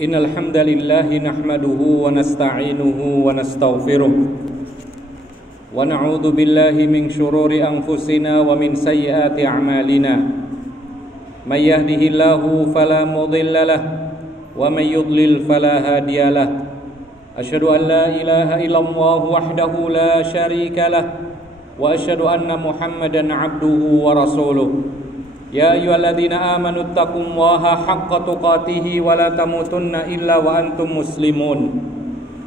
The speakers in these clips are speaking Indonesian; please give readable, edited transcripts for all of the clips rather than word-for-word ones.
Innal hamdalillah nahmaduhu wa nasta'inuhu wa nastaghfiruh wa na'udzu billahi min shururi anfusina wa min sayyiati a'malina. May yahdihillahu fala mudilla lahu wa may yudlil fala hadiya lahu. Asyhadu an la ilaha illallah wahdahu la syarika lahu wa asyhadu anna Muhammadan 'abduhu wa rasuluh. Ya ayyuhalladzina amanu taqullaha haqqa tuqatih wa la tamutunna illa wa antum muslimun.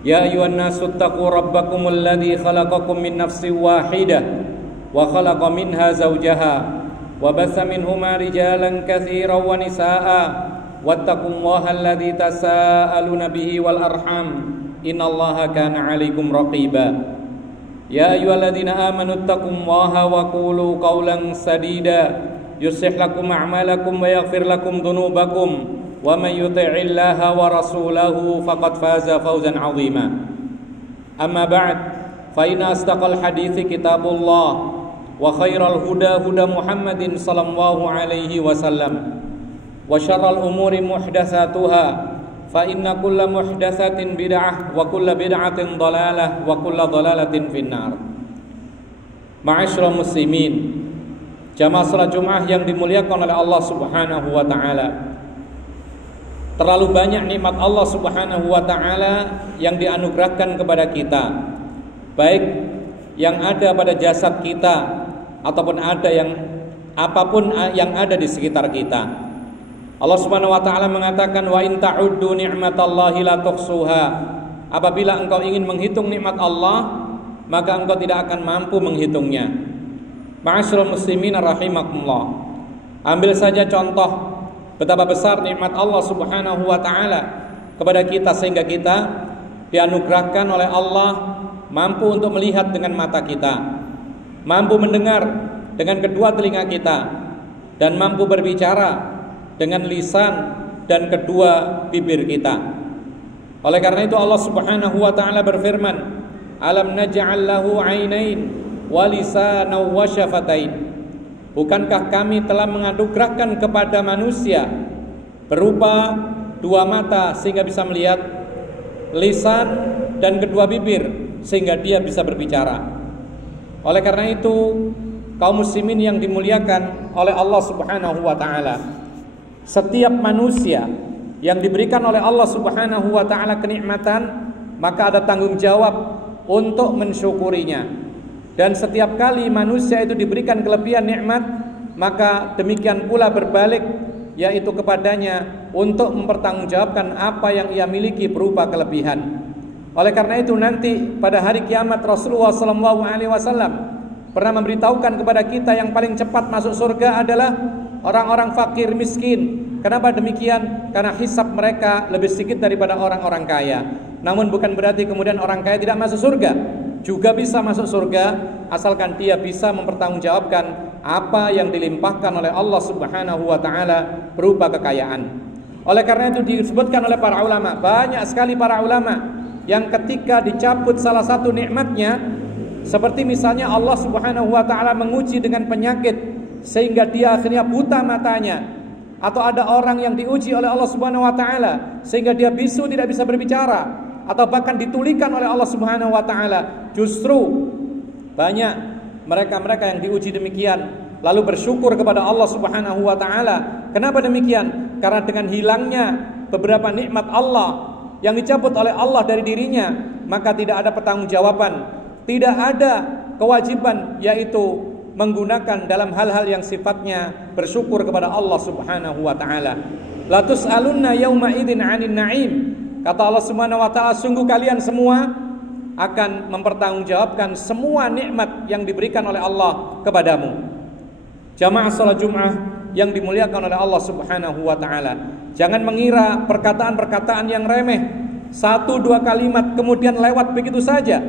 Ya ayyuhan nasu taqu rabbakumul ladzi khalaqakum min nafsin wahidah wa khalaqa minha zawjaha wa bassa minhuma rijalan katsiran wa nisaa'a wattaqullaha alladzi tasaaluna bihi wal arham innallaha kana 'alaikum raqiba. Ya ayyuhalladzina amanu taqullaha wa qulu qawlan sadida yuslih lakum a'malakum wa yaghfir lakum dhunubakum wa may yuti'illaha wa rasulahu faqad faza fawzan 'azima. Amma ba'd, fa inna asdaqal hadithi kitabullah wa khairal huda huda Muhammadin sallallahu alaihi wasallam wa syarral umuri muhdatsatuha fa inna kulla muhdatsatin bid'ah wa kulla bid'atin dhalalah wa kulla dhalalatin finnar. Ma'asyiral muslimin, jamaah salat Jumat yang dimuliakan oleh Allah Subhanahu wa taala. Terlalu banyak nikmat Allah Subhanahu wa taala yang dianugerahkan kepada kita, baik yang ada pada jasad kita ataupun ada yang apapun yang ada di sekitar kita. Allah Subhanahu wa taala mengatakan, wa in ta'uddu ni'matallahi la tuhsuha. Apabila engkau ingin menghitung nikmat Allah, maka engkau tidak akan mampu menghitungnya. Ma'asyiral muslimin rahimakumullah. Ambil saja contoh betapa besar nikmat Allah Subhanahu wa taala kepada kita sehingga kita dianugerahkan oleh Allah mampu untuk melihat dengan mata kita, mampu mendengar dengan kedua telinga kita, dan mampu berbicara dengan lisan dan kedua bibir kita. Oleh karena itu Allah Subhanahu wa taala berfirman, alam naj'al lahu 'ainain wa lisanan wa syafatain. Bukankah kami telah menganugerahkan kepada manusia berupa dua mata sehingga bisa melihat, lisan dan kedua bibir sehingga dia bisa berbicara. Oleh karena itu, kaum muslimin yang dimuliakan oleh Allah Subhanahu wa taala, setiap manusia yang diberikan oleh Allah Subhanahu wa taala kenikmatan, maka ada tanggung jawab untuk mensyukurinya. Dan setiap kali manusia itu diberikan kelebihan nikmat, maka demikian pula berbalik, yaitu kepadanya untuk mempertanggungjawabkan apa yang ia miliki berupa kelebihan. Oleh karena itu nanti pada hari kiamat Rasulullah SAW pernah memberitahukan kepada kita yang paling cepat masuk surga adalah orang-orang fakir miskin. Kenapa demikian? Karena hisab mereka lebih sedikit daripada orang-orang kaya. Namun bukan berarti kemudian orang kaya tidak masuk surga. Juga bisa masuk surga asalkan dia bisa mempertanggungjawabkan apa yang dilimpahkan oleh Allah Subhanahu wa taala berupa kekayaan. Oleh karena itu disebutkan oleh para ulama, banyak sekali para ulama yang ketika dicabut salah satu nikmatnya, seperti misalnya Allah Subhanahu wa taala menguji dengan penyakit sehingga dia akhirnya buta matanya, atau ada orang yang diuji oleh Allah Subhanahu wa taala sehingga dia bisu tidak bisa berbicara, atau bahkan ditulikan oleh Allah Subhanahu wa taala. Justru banyak mereka-mereka yang diuji demikian lalu bersyukur kepada Allah Subhanahu wa taala. Kenapa demikian? Karena dengan hilangnya beberapa nikmat Allah yang dicabut oleh Allah dari dirinya, maka tidak ada pertanggungjawaban, tidak ada kewajiban, yaitu menggunakan dalam hal-hal yang sifatnya bersyukur kepada Allah Subhanahu wa taala. La tus'alunna yauma idzin 'anil na'im. Kata Allah Subhanahu wa taala, sungguh kalian semua akan mempertanggungjawabkan semua nikmat yang diberikan oleh Allah kepadamu. Jamaah salat Jumat yang dimuliakan oleh Allah Subhanahu wa taala, jangan mengira perkataan-perkataan yang remeh, satu dua kalimat kemudian lewat begitu saja,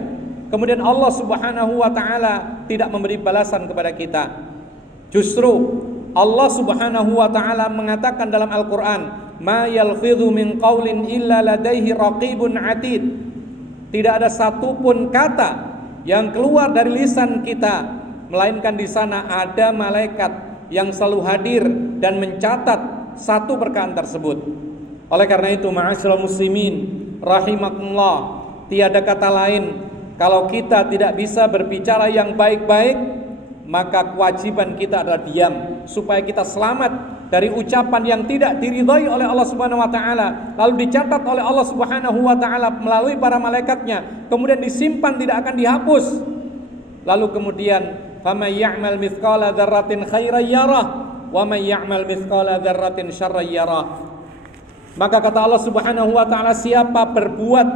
kemudian Allah Subhanahu wa taala tidak memberi balasan kepada kita. Justru Allah Subhanahu wa taala mengatakan dalam Al-Qur'an, ma yalfidhu min qaulin illa ladaihi raqibun atid. Tidak ada satupun kata yang keluar dari lisan kita melainkan di sana ada malaikat yang selalu hadir dan mencatat satu perkataan tersebut. Oleh karena itu, ma'asyiral muslimin rahimakumullah, tiada kata lain, kalau kita tidak bisa berbicara yang baik-baik, maka kewajiban kita adalah diam, supaya kita selamat dari ucapan yang tidak diridhai oleh Allah Subhanahu wa taala, lalu dicatat oleh Allah Subhanahu wa taala melalui para malaikatnya, kemudian disimpan, tidak akan dihapus. Lalu kemudian, faman ya'mal mithqala dzarratin khairan yarah wa man ya'mal mithqala dzarratin syarran yarah. Maka kata Allah Subhanahu wa taala, siapa berbuat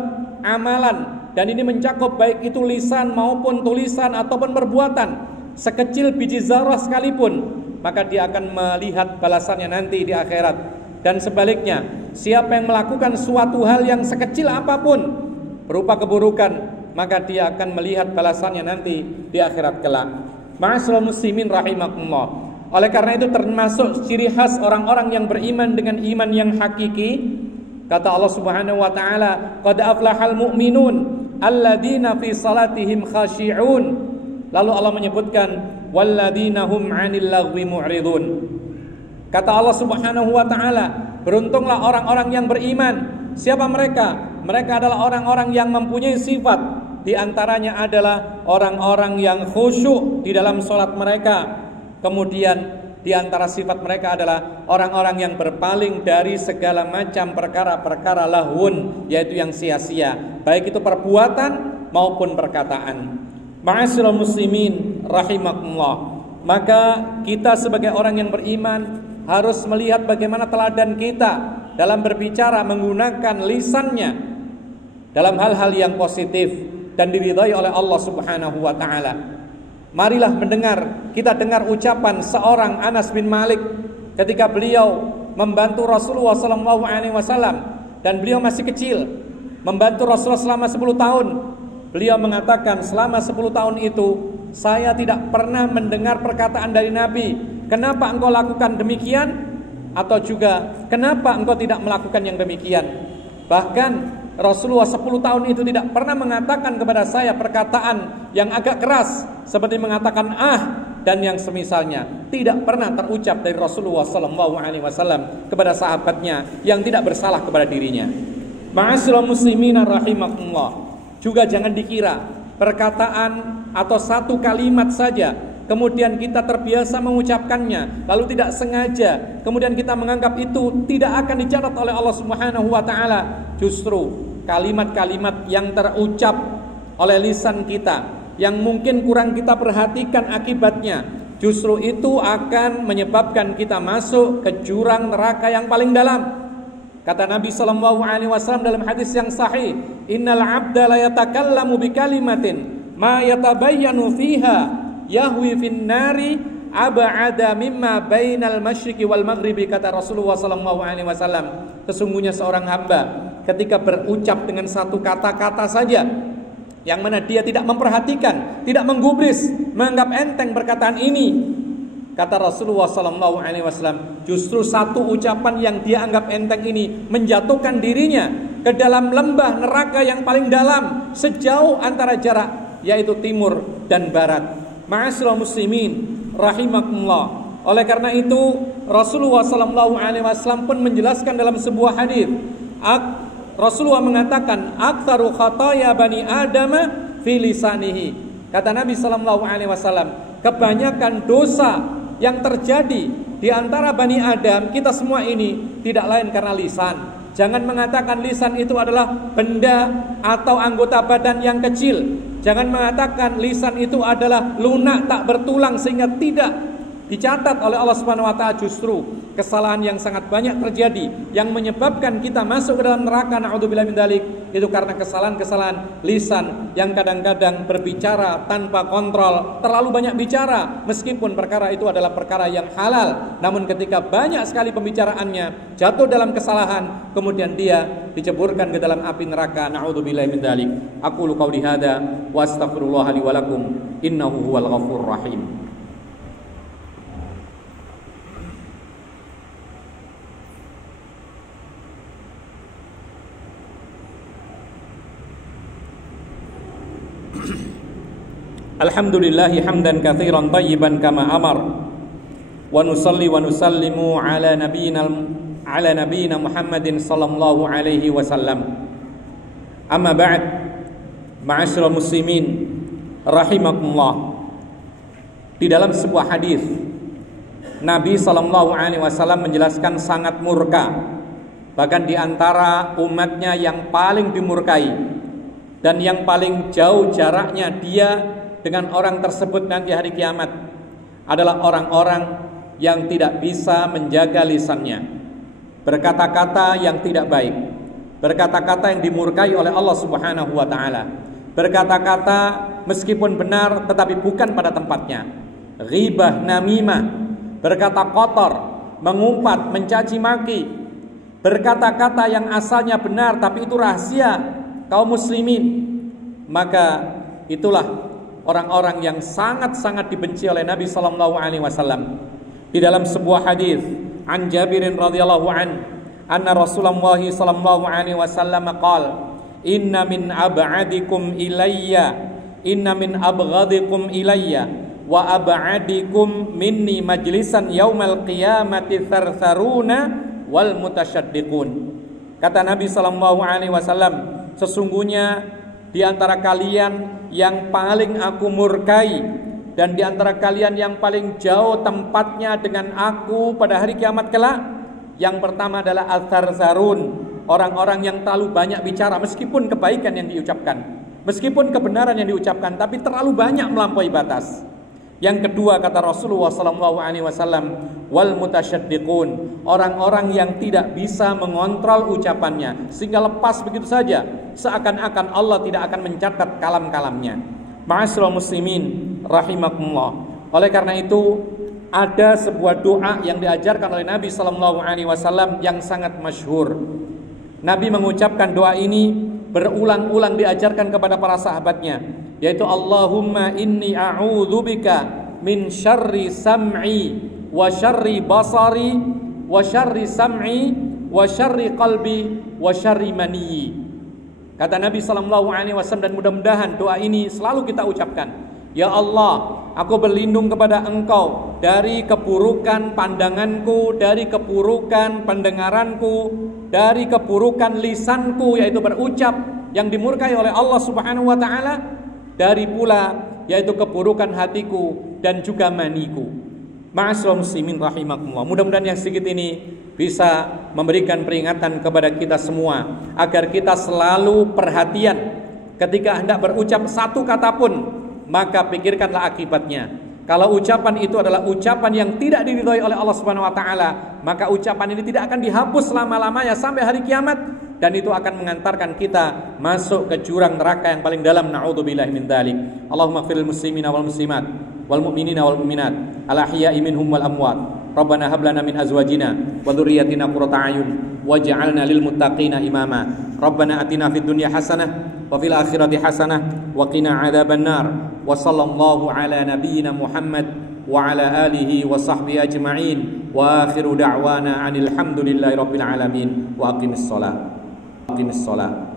amalan, dan ini mencakup baik itu lisan maupun tulisan ataupun perbuatan, sekecil biji zarah sekalipun, maka dia akan melihat balasannya nanti di akhirat. Dan sebaliknya, siapa yang melakukan suatu hal yang sekecil apapun berupa keburukan, maka dia akan melihat balasannya nanti di akhirat kelak. Ma'asyiral muslimin rahimakumullah. Oleh karena itu, termasuk ciri khas orang-orang yang beriman dengan iman yang hakiki, kata Allah Subhanahu wa taala, qad aflahal mu'minun alladzina fi salatihim khashi'un. Lalu Allah menyebutkan walladzina hum 'anil lagwi mu'ridun. Kata Allah Subhanahu wa taala, beruntunglah orang-orang yang beriman. Siapa mereka? Mereka adalah orang-orang yang mempunyai sifat, di antaranya adalah orang-orang yang khusyuk di dalam salat mereka. Kemudian di antara sifat mereka adalah orang-orang yang berpaling dari segala macam perkara-perkara lahun, yaitu yang sia-sia, baik itu perbuatan maupun perkataan. Ma'asyiral muslimin rahimakumullah. Maka kita sebagai orang yang beriman harus melihat bagaimana teladan kita dalam berbicara menggunakan lisannya dalam hal-hal yang positif dan diridhai oleh Allah Subhanahu wa taala. Marilah kita dengar ucapan seorang Anas bin Malik ketika beliau membantu Rasulullah SAW, dan beliau masih kecil, membantu Rasulullah selama 10 tahun. Beliau mengatakan, selama 10 tahun itu saya tidak pernah mendengar perkataan dari Nabi, kenapa engkau lakukan demikian, atau juga kenapa engkau tidak melakukan yang demikian. Bahkan Rasulullah 10 tahun itu tidak pernah mengatakan kepada saya perkataan yang agak keras, seperti mengatakan dan yang semisalnya. Tidak pernah terucap dari Rasulullah SAW kepada sahabatnya yang tidak bersalah kepada dirinya. Ma'asyiral muslimin rahimakumullah. Juga jangan dikira perkataan atau satu kalimat saja, kemudian kita terbiasa mengucapkannya, lalu tidak sengaja, kemudian kita menganggap itu tidak akan dicatat oleh Allah Subhanahu wa taala. Justru kalimat-kalimat yang terucap oleh lisan kita yang mungkin kurang kita perhatikan akibatnya, justru itu akan menyebabkan kita masuk ke jurang neraka yang paling dalam. Kata Nabi SAW dalam hadis yang sahih, innal abda la yatakallamu bi kalimatin ma yatabayyanu fiha yahwi fin nari ab'ada mimma bainal masyriqi wal maghribi. Kata Rasulullah SAW, sesungguhnya seorang hamba ketika berucap dengan satu kata-kata saja, yang mana dia tidak memperhatikan, tidak menggubris, menganggap enteng perkataan ini, kata Rasulullah SAW, justru satu ucapan yang dia anggap enteng ini menjatuhkan dirinya ke dalam lembah neraka yang paling dalam, sejauh antara jarak, yaitu timur dan barat. Ma'asyiral muslimin rahimakumullah. Oleh karena itu Rasulullah SAW pun menjelaskan dalam sebuah hadis. Rasulullah mengatakan, aktsaru khataya bani adama fi lisanihi. Kata Nabi SAW, kebanyakan dosa yang terjadi di antara Bani Adam, kita semua ini, tidak lain karena lisan. Jangan mengatakan lisan itu adalah benda atau anggota badan yang kecil. Jangan mengatakan lisan itu adalah lunak tak bertulang sehingga tidak dicatat oleh Allah Subhanahu wa taala. Justru kesalahan yang sangat banyak terjadi yang menyebabkan kita masuk ke dalam neraka, naudzubillah min dzalik, itu karena kesalahan-kesalahan lisan yang kadang-kadang berbicara tanpa kontrol, terlalu banyak bicara meskipun perkara itu adalah perkara yang halal, namun ketika banyak sekali pembicaraannya jatuh dalam kesalahan, kemudian dia diceburkan ke dalam api neraka, naudzubillah min dzalik. Aqulu qauli hadza wa astaghfirullah li wa lakum innahu huwal ghafurur rahim. Alhamdulillahi hamdan katsiran tayyiban kama amar, wa nusalli wa nusallimu ala nabiyyina ala nabiyyina Muhammadin sallallahu alaihi wasallam. Amma ba'd, ma'asyiral muslimin rahimakumullah. Di dalam sebuah hadis Nabi sallallahu alaihi wasallam menjelaskan sangat murka, bahkan di antara umatnya yang paling dimurkai dan yang paling jauh jaraknya dia dengan orang tersebut nanti hari kiamat adalah orang-orang yang tidak bisa menjaga lisannya, berkata-kata yang tidak baik, berkata-kata yang dimurkai oleh Allah Subhanahu wa taala, berkata-kata meskipun benar tetapi bukan pada tempatnya, ghibah, namimah, berkata kotor, mengumpat, mencaci maki, berkata-kata yang asalnya benar tapi itu rahasia kaum muslimin. Maka itulah orang-orang yang sangat-sangat dibenci oleh Nabi sallallahu alaihi wasallam. Di dalam sebuah hadis an Jabirin radhiyallahu an anna Rasulullah sallallahu alaihi wasallam qala inna min ab'adikum ilayya inna min abghadikum ilayya wa ab'adikum minni majlisan yaumal qiyamati thartharuna wal mutasyaddiqun. Kata Nabi sallallahu alaihi wasallam, sesungguhnya di antara kalian yang paling aku murkai dan di antara kalian yang paling jauh tempatnya dengan aku pada hari kiamat kelak, yang pertama adalah al-tharzarun, orang-orang yang terlalu banyak bicara meskipun kebaikan yang diucapkan, meskipun kebenaran yang diucapkan, tapi terlalu banyak melampaui batas. Yang kedua kata Rasulullah SAW, wal mutasyaddiqun, orang-orang yang tidak bisa mengontrol ucapannya sehingga lepas begitu saja, seakan-akan Allah tidak akan mencatat kalam-kalamnya. Ma'asyiral muslimin rahimakumullah. Oleh karena itu ada sebuah doa yang diajarkan oleh Nabi SAW yang sangat masyhur. Nabi mengucapkan doa ini berulang-ulang diajarkan kepada para sahabatnya, yaitu Allahumma inni a'udzubika min syarri sam'i wa syarri basari wa syarri sam'i wa syarri qalbi wa syarri maniyyi. Kata Nabi sallallahu alaihi wasallam, dan mudah-mudahan doa ini selalu kita ucapkan. Ya Allah, aku berlindung kepada Engkau dari keburukan pandanganku, dari keburukan pendengaranku, dari keburukan lisanku yaitu berucap yang dimurkai oleh Allah Subhanahu wa taala, dari pula yaitu keburukan hatiku dan juga maniku. Ma'asyiral muslimin rahimakumullah. Mudah-mudahan yang sedikit ini bisa memberikan peringatan kepada kita semua agar kita selalu perhatian ketika hendak berucap satu kata pun, maka pikirkanlah akibatnya. Kalau ucapan itu adalah ucapan yang tidak diridhoi oleh Allah Subhanahu wa taala, maka ucapan ini tidak akan dihapus selama-lamanya sampai hari kiamat, dan itu akan mengantarkan kita masuk ke jurang neraka yang paling dalam. Na'udzubillahi min dzalik. Allahumma ighfiril muslimina wal muslimat wal mu'minina wal mu'minat al ahya'i minhum wal amwat. Rabbana hab lana min azwajina wa dhurriyyatina qurrata a'yun waj'alna lil muttaqina imama. Rabbana atina fid dunya hasanah wa fil akhirati hasanah wa qina adzaban nar. Wa sallallahu ala nabiyyina Muhammad wa ala alihi wa sahbihi ajma'in. Wa akhiru da'wana anil hamdulillahi rabbil alamin. Wa aqimis shalah.